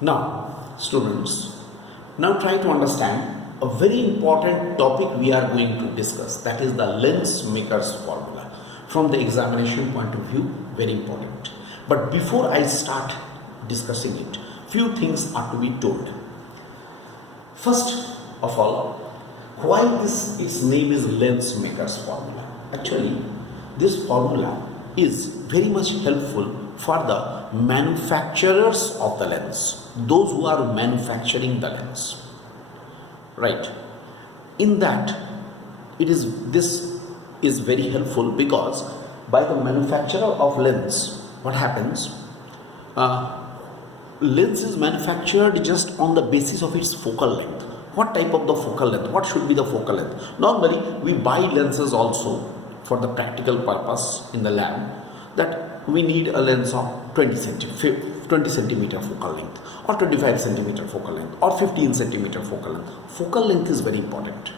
Now, students, now try to understand a very important topic we are going to discuss, that is the lens maker's formula. From the examination point of view, very important. But before I start discussing it, few things are to be told. First of all, why its name is lens maker's formula? Actually, this formula is very much helpful for the manufacturers of the lens, those who are manufacturing the lens, right? In that, this is very helpful because by the manufacturer of lens, what happens? Lens is manufactured just on the basis of its focal length. What type of the focal length? What should be the focal length? Normally, we buy lenses also for the practical purpose in the lab, that we need a lens of 20 centimeter focal length, or 25 centimeter focal length, or 15 centimeter focal length. Focal length is very important.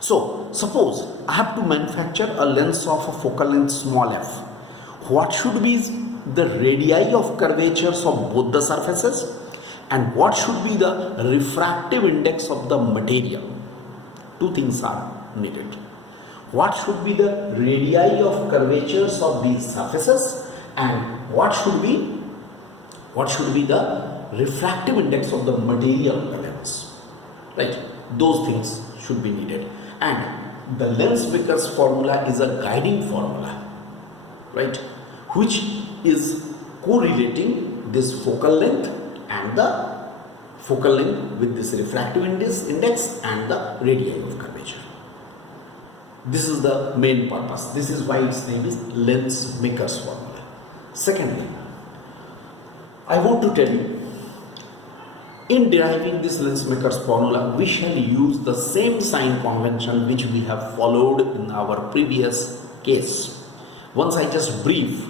So, suppose I have to manufacture a lens of a focal length small f. What should be the radii of curvatures of both the surfaces? And what should be the refractive index of the material? Two things are needed. What should be the radii of curvatures of these surfaces, and what should be the refractive index of the material of the lens? Right? Those things should be needed. And the lens maker's formula is a guiding formula, right? Which is correlating this focal length and the focal length with this refractive index and the radii of curvature. This is the main purpose. This is why its name is lens maker's formula. Secondly, I want to tell you, in deriving this lens maker's formula, we shall use the same sign convention which we have followed in our previous case. Once I just brief,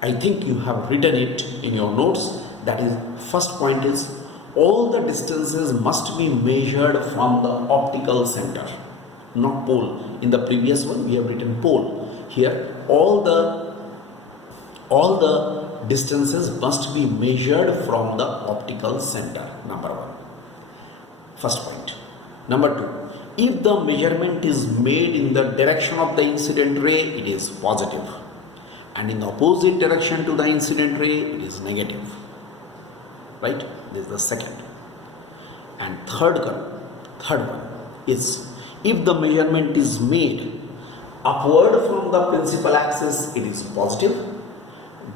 I think you have written it in your notes. That is, first point is, all the distances must be measured from the optical center, not pole. In the previous one we have written pole. Here all the distances must be measured from the optical center. Number one. First point. Number two, if the measurement is made in the direction of the incident ray, it is positive, and in the opposite direction to the incident ray, it is negative. Right? This is the second. And third one is, if the measurement is made upward from the principal axis, it is positive.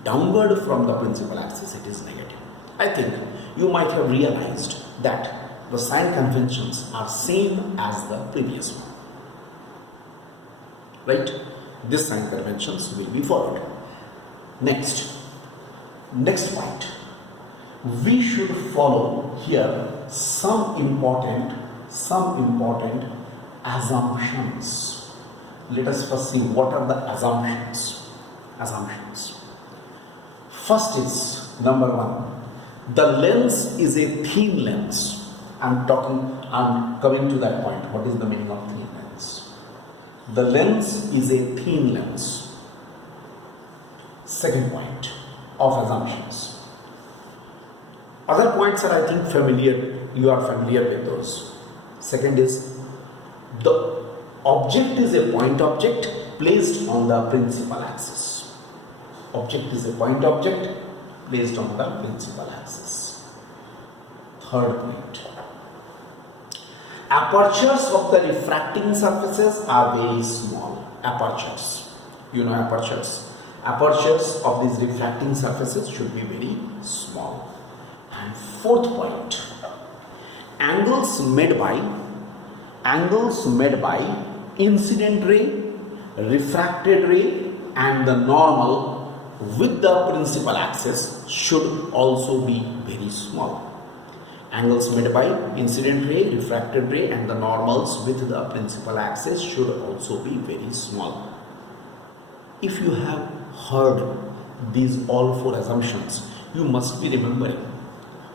Downward from the principal axis, it is negative. I think you might have realized that the sign conventions are same as the previous one. Right? These sign conventions will be followed. Next point. We should follow here some important assumptions. Let us first see what are the assumptions. First is, number one, the lens is a thin lens. I'm coming to that point. What is the meaning of thin lens? The lens is a thin lens. Second point of assumptions. Other points are, I think, familiar. You are familiar with those. Second is, the object is a point object placed on the principal axis. Object is a point object placed on the principal axis. Third point. Apertures of the refracting surfaces are very small. Apertures. You know apertures. Apertures of these refracting surfaces should be very small. And fourth point, angles made by incident ray, refracted ray, and the normal with the principal axis should also be very small. Angles made by incident ray, refracted ray, and the normals with the principal axis should also be very small. If you have heard these all four assumptions, you must be remembering.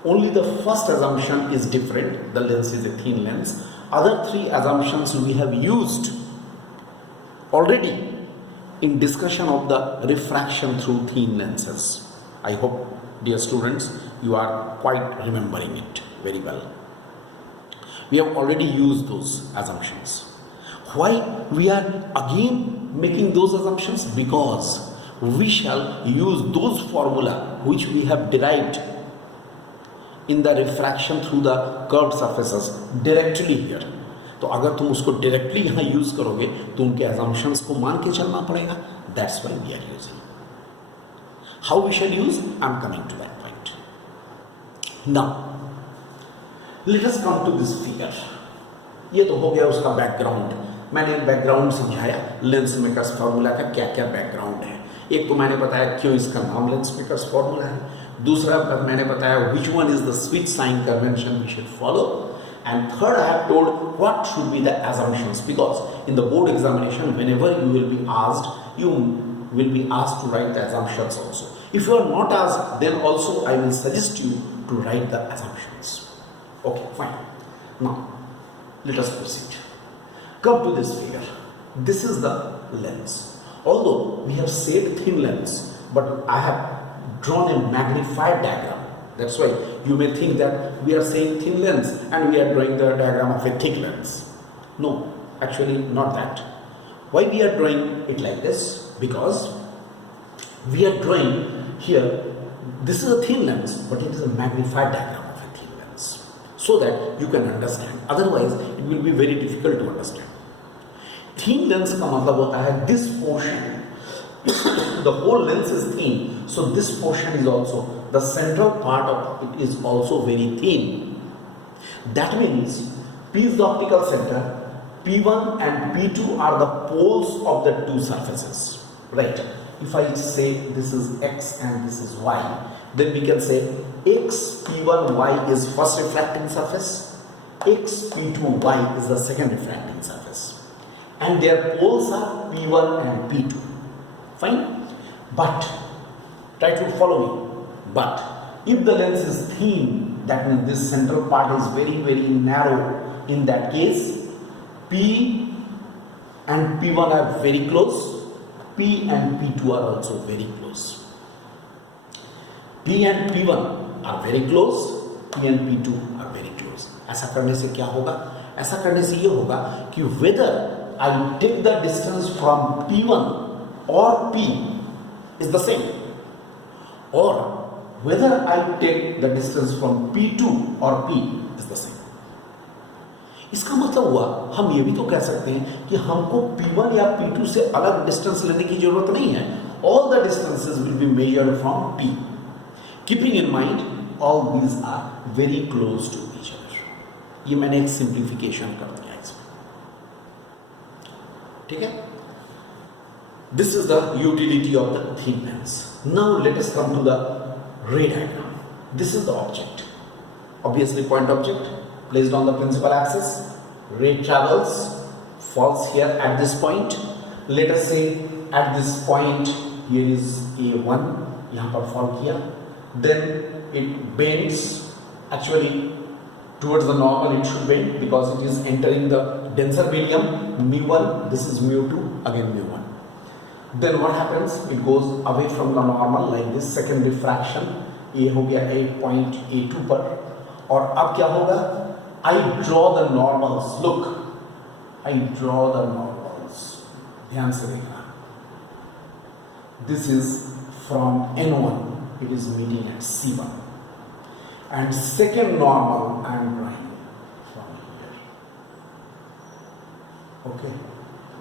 Only the first assumption is different. The lens is a thin lens. Other three assumptions we have used already in discussion of the refraction through thin lenses. I hope, dear students, you are quite remembering it very well. We have already used those assumptions. Why we are again making those assumptions? Because we shall use those formula which we have derived in the refraction through the curved surfaces directly here. तो अगर तुम उसको directly यहाँ use करोगे तो उनके assumptions को मान के चलना पड़ेगा. That's why we are using. How we shall use? I'm coming to that point. Now, let us come to this figure. ये तो हो गया उसका बैकग्राउंड. मैंने बैकग्राउंड समझाया लेंस मेकर्स फार्मूला का क्या क्या बैकग्राउंड है. एक तो मैंने बताया क्यों इसका नाम लेंस मेकर्स फार्मूला है. दूसरा मैंने बताया which one is the switch sign convention we should follow. And third, I have told what should be the assumptions, because in the board examination, whenever you will be asked, you will be asked to write the assumptions also. If you are not asked, then also I will suggest you to write the assumptions. Okay, fine. Now, let us proceed. Come to this figure. This is the lens. Although we have said thin lens, but I have drawn a magnified diagram. That's why you may think that we are saying thin lens and we are drawing the diagram of a thick lens. No, actually not that. Why we are drawing it like this? Because we are drawing here, this is a thin lens, but it is a magnified diagram of a thin lens, so that you can understand. Otherwise, it will be very difficult to understand. Thin lens का मतलब होता है this portion. The whole lens is thin, so this portion is also, the central part of it is also very thin. That means P is the optical center, P1 and P2 are the poles of the two surfaces, right? If I say this is X and this is Y, then we can say X P1Y is first refracting surface, X P2Y is the second refracting surface, and their poles are P1 and P2. Fine, but try to follow me. But if the lens is thin, that means this central part is very, very narrow. In that case, P and P1 are very close. P and P2 are also very close. P and P1 are very close. P and P2 are very close. ऐसा करने से क्या होगा? ऐसा करने से ये होगा कि whether I take the distance from P1 or P is the same, or whether I take the distance from P2 or P is the same. इसका मतलब हुआ हम ये भी तो कह सकते हैं कि हमको P1 या P2 से अलग डिस्टेंस लेने की जरूरत नहीं है. All the distances will be measured from P. Keeping in mind all these are very close to each other. ये मैंने एक सिंप्लीफिकेशन कर दिया इसमें. ठीक है? This is the utility of the thin lens. Now let us come to the ray diagram. This is the object. Obviously point object placed on the principal axis. Ray travels, falls here at this point. Let us say at this point here is A1, यहाँ पर fall किया. Then it bends. Actually towards the normal it should bend because it is entering the denser medium. mu1, this is mu2, again mu1. Then what happens? It goes away from the normal like this. Second refraction, ये हो गया point A2 पर. और अब क्या होगा? I draw the normals. Look, I draw the normals. ध्यान से देखना. This is from N1. It is meeting at C1. And second normal I am drawing from here. Okay.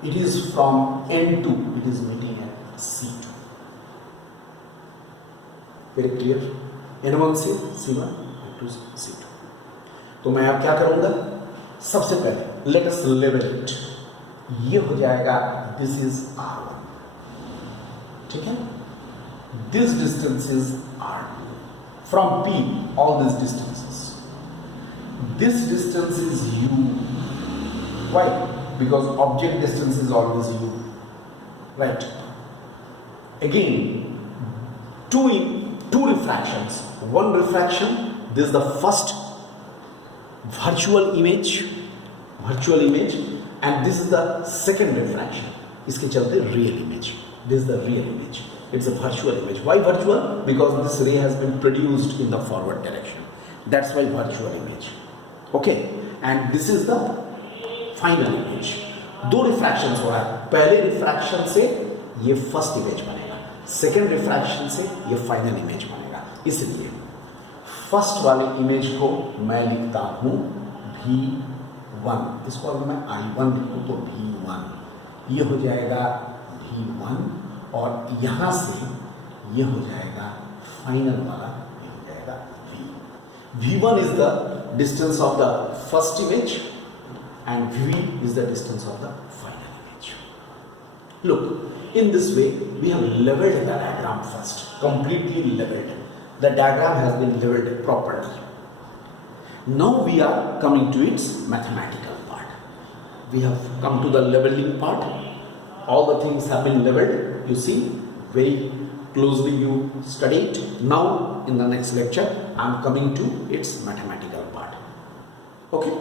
It is from N2, it is meeting at C2. Very clear? N1 से C1, N2 से C2. तो मैं अब क्या करूंगा? सबसे पहले let us label it. ये हो जाएगा this is R1. ठीक है? This distance is R2. From P, all these distances. This distance is U. Why? Because object distance is always U, right? Again, two refractions. One refraction, this is the first virtual image, and this is the second refraction. इसके चलते real image. This is the real image. It's a virtual image. Why virtual? Because this ray has been produced in the forward direction. That's why virtual image. Okay, and this is the final image. दो रिफ्रैक्शंस हो रहा है. पहले refraction से ये first image बनेगा, second refraction से ये फाइनल इमेज बनेगा. इसलिए फर्स्ट वाले इमेज को मैं लिखता हूं V1. इसको अगर मैं I1 लिखूं तो V1 ये हो जाएगा V1 और यहां से ये हो जाएगा फाइनल वाला, ये हो जाएगा V. V1 is the distance of the first image and V is the distance of the final image. Look, in this way we have leveled the diagram first, completely leveled. The diagram has been leveled properly. Now we are coming to its mathematical part. We have come to the leveling part. All the things have been leveled. You see, very closely you studied. Now in the next lecture I am coming to its mathematical part. Okay.